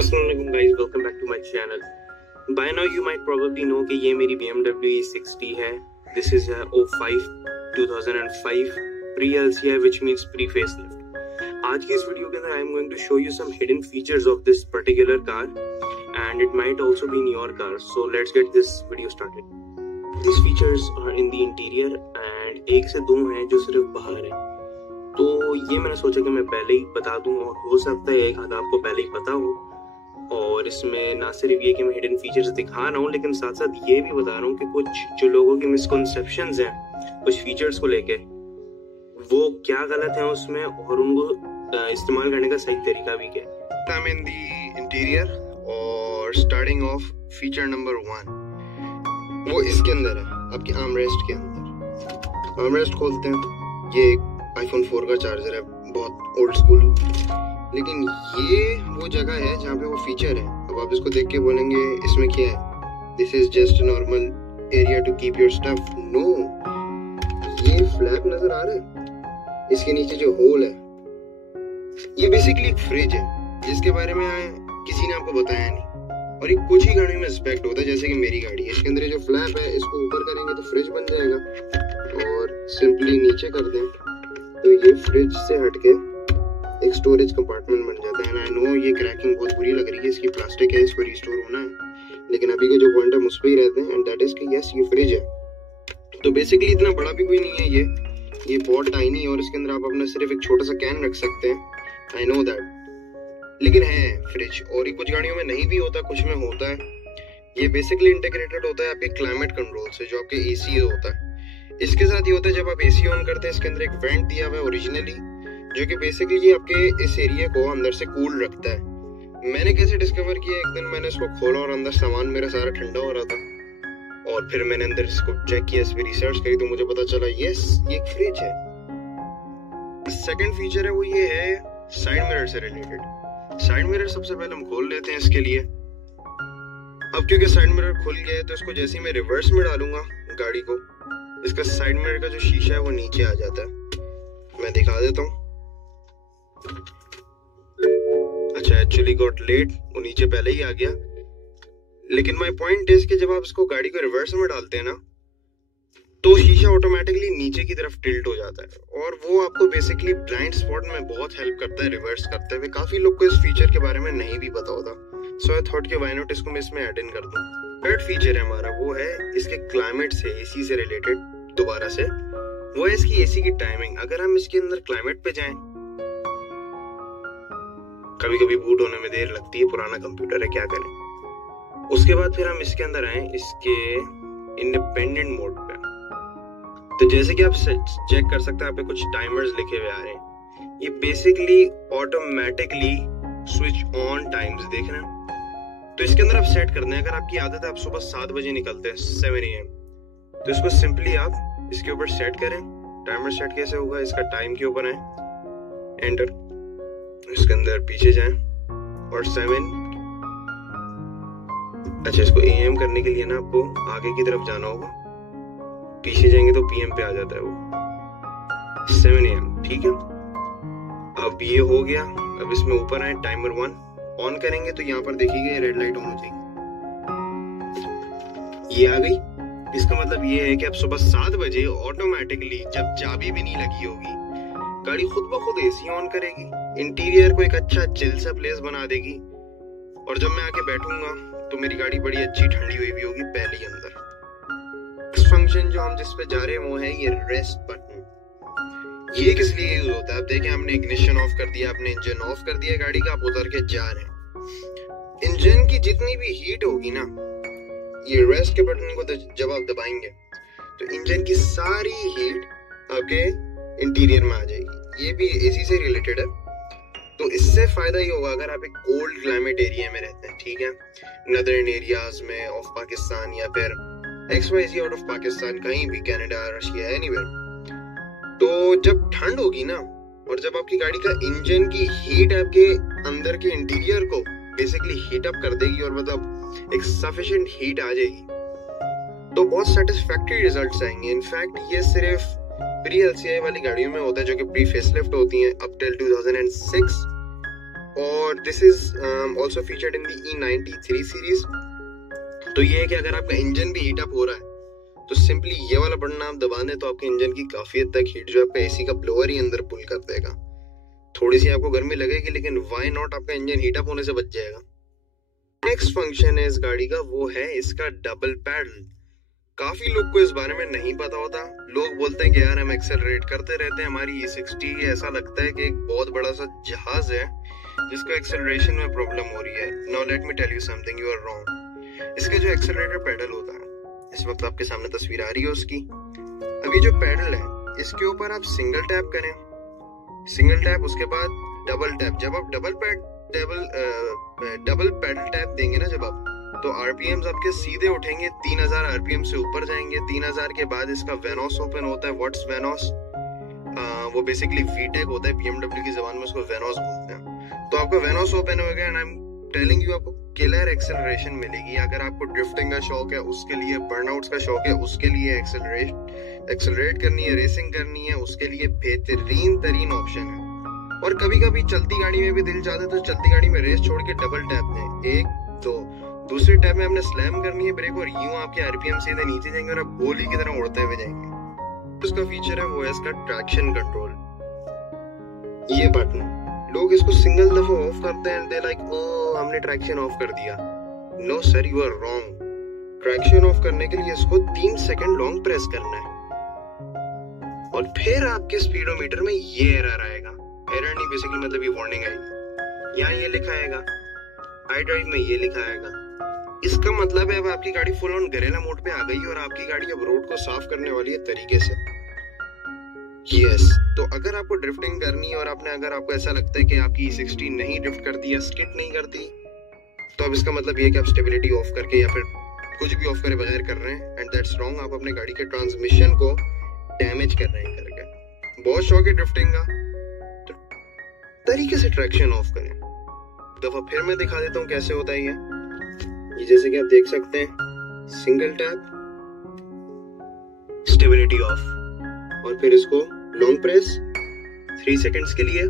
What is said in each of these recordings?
Assalamualaikum guys, welcome back to my channel. By now you might probably know कि ये मेरी BMW E60 है. This is a 05 2005 pre-LCI which means pre-facelift. आज की इस video के अंदर I am going to show you some hidden features of this particular car and it might also be in your car. So let's get this video started. These features are in the interior and एक से दो हैं जो सिर्फ बाहर है. तो ये मैंने सोचा कि मैं पहले ही बता दूं और हो सकता है एक आधा आपको पहले ही पता हो. और इसमें ना सिर्फ ये कि मैं हिडन फीचर्स दिखा रहा हूँ लेकिन साथ साथ ये भी बता रहा हूँ कि कुछ जो लोगों की मिसकॉन्सेप्शंस हैं कुछ फीचर्स को लेके वो क्या गलत है उसमें और उनको इस्तेमाल करने का सही तरीका भी क्या है. I'm in the interior और starting off feature number 1 वो इसके अंदर है आपकी आर्मरेस्ट के अंदर. आर्मरेस्ट खोलते हैं, ये एक iPhone 4 का चार्जर है, बहुत ओल्ड स्कूल, लेकिन ये वो जगह है जहाँ पे वो फीचर है. अब आप इसको देख के बोलेंगे इसमें क्या है, this is just normal area to keep your stuff. No, ये फ्लैप नजर आ रहा है, इसके नीचे जो होल है ये बेसिकली एक फ्रिज है जिसके बारे में किसी ने आपको बताया नहीं. और ये कुछ ही गाड़ियों में एक्सपेक्ट होता है, जैसे कि मेरी गाड़ी है, इसके अंदर जो फ्लैप है इसको ऊपर करेंगे तो फ्रिज बन जाएगा और सिंपली नीचे कर दें तो ये फ्रिज से हटके एक स्टोरेज कंपार्टमेंट बन जाता है. आई नो ये क्रैकिंग बहुत बुरी लग रही है, इसकी प्लास्टिक है, इसको रिस्टोर होना है, लेकिन अभी का जो पॉइंट है उस पे ही रहते हैं एंड दैट इज कि यस ये फ्रिज है. तो बेसिकली इतना बड़ा भी कोई नहीं है, ये बहुत टाइनी है और इसके अंदर आप अपना सिर्फ एक छोटा सा कैन रख सकते हैं. आई नो दैट, लेकिन है फ्रिज. और ये कुछ गाड़ियों में नहीं भी होता, कुछ में होता है. ये बेसिकली इंटीग्रेटेड होता है आपके क्लाइमेट कंट्रोल से, जो आपके एसी होता है. इसके साथ ये होता है जब आप एसी ऑन करते हैं इसके अंदर एक वेंट दिया हुआ है ओरिजिनली, जो कि बेसिकली ये आपके इस एरिया को अंदर से कूल रखता है. मैंने कैसे डिस्कवर किया, एक दिन मैंने इसको खोला और अंदर सामान मेरा सारा ठंडा हो रहा था और फिर मैंने अंदर इसको चेक किया, इस पे रिसर्च करी तो मुझे पता चला यस ये एक फ्रिज है. सेकंड फीचर है वो ये है साइड मिरर से रिलेटेड. साइड मिरर सबसे पहले हम खोल लेते हैं इसके लिए. अब क्योंकि साइड मिरर खुल गया है तो इसको जैसे ही मैं रिवर्स में डालूंगा गाड़ी को, इसका साइड मिरर का जो शीशा है वो नीचे आ जाता है. मैं दिखा देता हूँ. अच्छा, एक्चुअली गॉट लेट, वो नीचे पहले ही आ गया. लेकिन माय पॉइंट इज कि जब आप इसको गाड़ी को रिवर्स में डालते हैं ना तो शीशा ऑटोमेटिकली नीचे की तरफ टिल्ट हो जाता है और वो आपको बेसिकली ब्लाइंड स्पॉट में बहुत हेल्प करता है रिवर्स करते हुए. काफी लोग को इस फीचर के बारे में नहीं भी पता होता, सो आई थॉट कि व्हाई नॉट इसको मैं इसमें ऐड इन कर दूं. थर्ड फीचर है हमारा वो है इसके क्लाइमेट से, एसी से रिलेटेड. दोबारा से वो है इसकी एसी की टाइमिंग. अगर हम इसके अंदर क्लाइमेट पे जाएं, कभी कभी बूट होने में देर लगती है, पुराना कंप्यूटर है क्या करें. उसके बाद फिर हम इसके अंदर आए इसके इंडिपेंडेंट मोड पे. तो जैसे कि आप चेक कर सकते हैं, आप पे कुछ टाइमर्स लिखे हुए आ रहे हैं. ये basically automatically switch on times देख रहे हैं. तो इसके अंदर आप सेट करना है, अगर आपकी आदत है आप सुबह 7 बजे निकलते हैं 7 AM, तो इसको सिंपली आप इसके ऊपर सेट करें. टाइमर सेट कैसे होगा, इसका टाइम के ऊपर आए, एंटर, इसके अंदर पीछे जाएं और 7. अच्छा, इसको AM करने के लिए ना आपको आगे की तरफ जाना होगा, पीछे जाएंगे तो PM पे आ जाता है वो 7 AM. ठीक है, अब ये हो गया. अब इसमें ऊपर आए, टाइमर 1 ऑन करेंगे तो यहाँ पर देखिएगा रेड लाइट ऑन हो जाएगी, ये आ गई. इसका मतलब ये है कि अब सुबह 7 बजे ऑटोमेटिकली जब चाबी भी नहीं लगी होगी गाड़ी खुद ब खुद एसी ऑन करेगी, इंटीरियर को एक अच्छा चिल सा प्लेस बना देगी और जब मैं आके बैठूंगा तो मेरी गाड़ी बड़ी अच्छी ठंडी हुई भी होगी पहले ही अंदर. नेक्स्ट फंक्शन जो हम जिस पे जा रहे हैं वो है ये रेस्ट बटन. ये किस लिए यूज होता है, आप देखें हमने इग्निशन ऑफ कर दिया, आपने इंजन ऑफ कर दिया गाड़ी का, आप उतर के जा रहे हैं. इंजन की जितनी भी हीट होगी ना, ये रेस्ट के बटन को जब आप दबाएंगे तो इंजन की सारी हीट आपके इंटीरियर में आ जाएगी. ये भी एसी से रिलेटेड है, तो इससे फायदा ही होगा अगर आप एक कोल्ड क्लाइमेट एरिया में रहते हैं. ठीक है, नदर्न एरियाज में ऑफ पाकिस्तान या फिर XYZ आउट ऑफ पाकिस्तान, कहीं भी, कनाडा, रशिया, एनीवेयर. तो जब ठंड होगी ना और जब आपकी गाड़ी का इंजन की हीट आपके अंदर के इंटीरियर को बेसिकली हीट अप कर देगी और मतलब एक सफिशिएंट हीट आ जाएगी, तो बहुत सेटिस्फैक्टरी रिजल्ट्स आएंगे. इनफैक्ट ये सिर्फ प्री LCI वाली गाड़ियों में होता है जो कि प्री फेसलिफ्ट होती हैं अप टिल 2006. और this is also featured in the E93 series. तो ये है कि अगर आपका इंजन भी हीट अप हो रहा है तो सिंपली ये वाला बटन आप दबा दें तो आपके इंजन की काफी हद तक हीट जो आपका एसी का ब्लोअर ही अंदर पुल कर देगा। थोड़ी सी आपको गर्मी लगेगी लेकिन व्हाई नॉट, आपका इंजन हीट अप होने से बच जाएगा। नेक्स्ट फंक्शन है इस गाड़ी का, वो है इसका डबल पैडल। काफी लोग को इस बारे में नहीं पता होता। लोग बोलते हैं कि यार हम एक्सेलरेट करते रहते हैं, हमारी E60 ऐसा लगता है कि एक बहुत बड़ा सा जहाज है जिसको एक्सेलरेशन में प्रॉब्लम हो रही है। Now let me tell you something, you are wrong. इसका जो एक्सेलरेटर पैडल होता है, इस वक्त आपके सामने तस्वीर आ रही है उसकी। अब ये जो पैडल है इसके ऊपर आप सिंगल टैप करें, सिंगल टैप, उसके बाद डबल टैप। जब आप डबल पैडल टैप देंगे ना जब आप, तो आरपीएम्स आपके सीधे उठेंगे, 3000 आरपीएम से ऊपर जाएंगे। 3000 के बाद इसका वेनोस ओपन होता है। व्हाट्स वेनोस? वो बेसिकली वीटेक होता है, बीएमडब्ल्यू की जबान में उसको वेनोस बोलते हैं। तो आपका वेनोस ओपन हो गया and I am telling you, आपको किलर एक्सेलरेशन मिलेगी। अगर आपको ड्रिफ्टिंग का शौक है उसके लिए, बर्नआउट्स का शौक है उसके लिए, एक्सेलरेट करनी है, रेसिंग करनी है उसके लिए बेहतरीन तरीन ऑप्शन है। और कभी कभी चलती गाड़ी में भी दिल चाहता है तो चलती गाड़ी में रेस छोड़ के डबल टैप दें, 1 2, दूसरे टैप में हमने स्लैम करनी है ब्रेक और यूं आपके आरपीएम सीधे नीचे जाएंगे और आप गोली की तरह उड़ते हुए जाएंगे। उसका फीचर है वो है इसका ट्रैक्शन कंट्रोल। ये बटन, लोग इसको सिंगल दफा ऑफ करते हैं, दे लाइक ओ हमने ट्रैक्शन ऑफ कर दिया। No sir, you are wrong. Traction off करने के लिए इसको 3 सेकंड लॉन्ग प्रेस करना है और फिर आपके स्पीडोमीटर में ये एरर आएगा। एरर नहीं, बेसिकली मतलब ये वार्निंग आएगी। यहाँ ये लिखा आएगा, आई ड्राइव में ये लिखा आएगा। इसका मतलब है अब आपकी गाड़ी फुल ऑन गरेला मोड पे आ गई और आपकी गाड़ी अब रोड को साफ करने वाली है तरीके से। यस, तो अगर आपको ड्रिफ्टिंग करनी है और अगर आपको ऐसा लगता है कि आपकी E60 नहीं ड्रिफ्ट करती या स्किट नहीं करती, तो अब इसका मतलब ये है कि आप स्टेबिलिटी ऑफ करके या फिर कुछ भी ऑफ करे बगैर कर रहे हैं, एंड दैट्स रॉन्ग। आप अपने गाड़ी के ट्रांसमिशन को डैमेज कर रहे हैं करके। बहुत शौक है ड्रिफ्टिंग का तो तरीके से ट्रैक्शन ऑफ करें। दफा फिर मैं दिखा देता हूँ कैसे होता है ये जैसे कि आप देख सकते हैं, सिंगल टैप, स्टेबिलिटी ऑफ, और फिर इसको लॉन्ग प्रेस 3 सेकंड्स के लिए,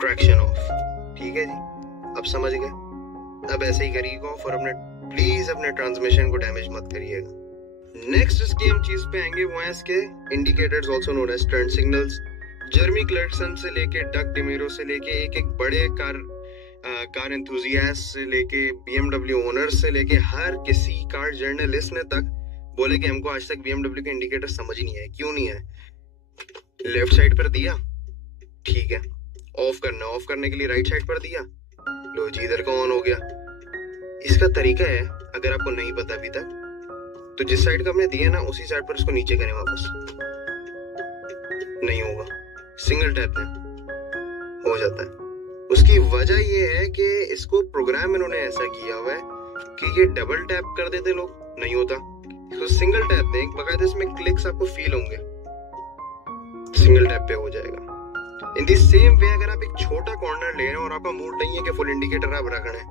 ट्रैक्शन ऑफ। ठीक है जी, अब समझ गए। अब ऐसे ही करिएगा ऑफ और प्लीज अपने ट्रांसमिशन को डैमेज मत करिएगा। नेक्स्ट इसकी हम चीज पे आएंगे वो है इसके indicators, also known as turn signals. Jeremy Clarkson से लेके डग डेमेरो से लेके एक बड़े कार एंथुजियास्ट से लेके BMW ओनर्स से लेके हर किसी कार जर्नलिस्ट ने तक बोले कि हमको आज तक BMW के इंडिकेटर समझ ही नहीं है। क्यों नहीं है? लेफ्ट साइड पर दिया, ठीक है, ऑफ करने के लिए राइट साइड पर दिया, लो जी इधर का ऑन हो गया। इसका तरीका है, अगर आपको नहीं पता अभी तक, तो जिस साइड का हमने दिया ना उसी साइड पर इसको नीचे करें वापस, नहीं होगा, सिंगल टैप में हो जाता है। उसकी वजह ये है कि इसको प्रोग्राम इन्होंने ऐसा किया हुआ है कि ये डबल टैप कर देते लोग, नहीं होता। इसको सिंगल टैप दें, बकायदा इसमें क्लिक्स आपको फील होंगे, सिंगल टैप पे हो जाएगा। इन द सेम वे अगर आप एक छोटा कॉर्नर ले रहे हैं और आपका मूड नहीं है कि फुल इंडिकेटर आप रख रहे हैं,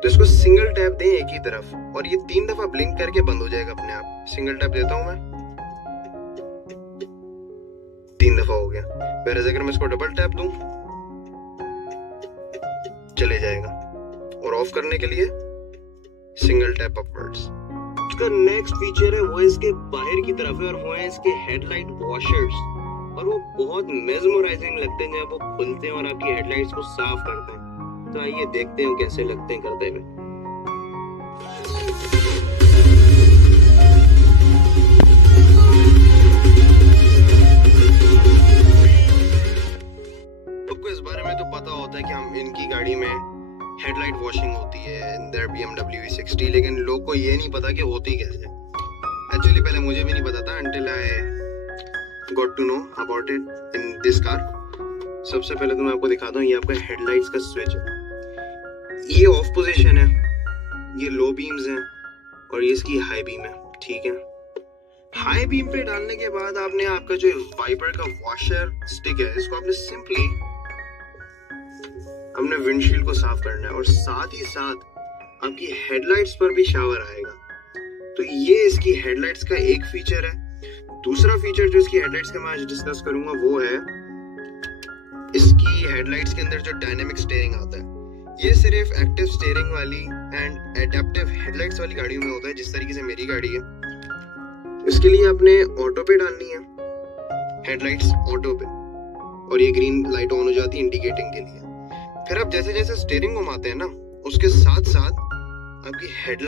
तो इसको सिंगल टैप दें एक ही तरफ और ये 3 दफा ब्लिंक करके बंद हो जाएगा अपने आप। सिंगल टैप देता हूं मैं, 3 दफा हो गया। वैसे अगर मैं इसको डबल टैप दूं चले जाएगा, और ऑफ करने के लिए सिंगल टैप अपवर्ड्स। इसका नेक्स्ट फीचर है वो इसके बाहर की तरफ है और वो है इसके हेडलाइट वॉशर्स, और वो बहुत मेस्मराइजिंग लगते हैं जब वो खुलते हैं और आपकी हेडलाइट्स को साफ करते हैं। तो आइए देखते हैं कैसे लगते हैं करते हुए। आपको इस बारे में तो पता होता है कि हम इनकी गाड़ी में हेडलाइट वॉशिंग होती है इन देयर BMW E60, लेकिन लोग को ये नहीं पता कि होती कैसे। एक्चुअली पहले मुझे भी नहीं पता था until I got to know about it in this car। सबसे पहले तो मैं आपको दिखाता हूँ, ये आपका हेडलाइट्स का स्विच है, ये ऑफ पोजीशन है, ये लो बीम्स हैं और ये इसकी हाई बीम है। ठीक है, हाई बीम पे डालने के बाद आपने आपका जो वाइपर का वॉशर स्टिक है, इसको आपने सिंपली अपने विंडशील्ड को साफ करना है और साथ ही साथ आपकी हेडलाइट्स पर भी शावर आएगा। तो ये इसकी हेडलाइट्स का एक फीचर है। दूसरा फीचर जो इसकी हेडलाइट्स का मैं आज डिस्कस करूंगा वो है इसकी हेडलाइट्स के अंदर जो डायनेमिक स्टीयरिंग आता है, ये सिर्फ एक्टिव स्टीयरिंग वाली एंड एडेप्टिव हेडलाइट्स वाली गाड़ियों में होता है, जिस तरीके से मेरी गाड़ी है। इसके लिए आपने ऑटो पे डालनी है, हेडलाइट्स ऑटो पे, और ये ग्रीन लाइट ऑन हो जाती है इंडिकेटिंग के लिए। फिर आप जैसे जैसे स्टीयरिंग घुमाते हैं ना, उसके साथ साथ आपकी हेडलाइट